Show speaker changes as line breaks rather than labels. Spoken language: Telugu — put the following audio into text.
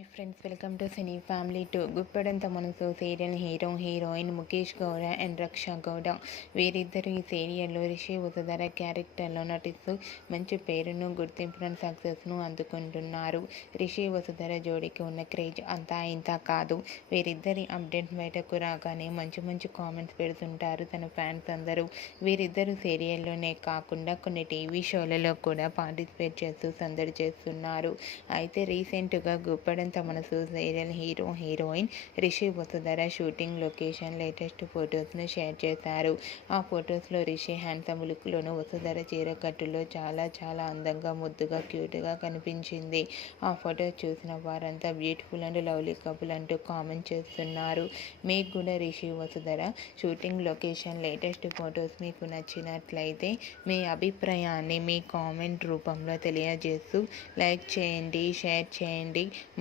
Hi friends welcome to cine family two. Guppedantha Manasu serial hero heroine Mukesh Gowda and Raksha Gowda. వీరిద్దరు ఈ సీరియల్లో రిషి ఉదధర క్యారెక్టర్లో నటిస్తూ మంచి పేరును గుర్తింపును సక్సెస్ను అందుకుంటున్నారు. రిషి వసుధర జోడికి ఉన్న క్రేజ్ అంతా ఇంత కాదు. వీరిద్దరి అప్డేట్ బయటకు రాగానే మంచి మంచి కామెంట్స్ పెడుతుంటారు తన ఫ్యాన్స్ అందరూ. వీరిద్దరు సీరియల్లోనే కాకుండా కొన్ని టీవీ షోలలో కూడా పార్టిసిపేట్ చేస్తూ సందడి చేస్తున్నారు. అయితే రీసెంట్గా Guppedantha Manasu serial hero heroine Rishi Vasudhara shooting location latest ఫొటోస్ను share చేశారు. ఆ ఫొటోస్లో రిషి హ్యాండ్సమ్ లుక్లోను వసుధర చీరకట్టులో చాలా చాలా అందంగా ముద్దుగా క్యూట్గా కనిపించింది. ఆ ఫోటో చూసిన వారంతా బ్యూటిఫుల్ అండ్ లవ్లీ కపుల్ అంటూ కామెంట్ చేస్తున్నారు. మీకు కూడా Rishi Vasudhara shooting location latest photos మీకు నచ్చినట్లయితే మీ అభిప్రాయాన్ని మీ కామెంట్ రూపంలో తెలియజేస్తూ లైక్ చేయండి షేర్ చేయండి.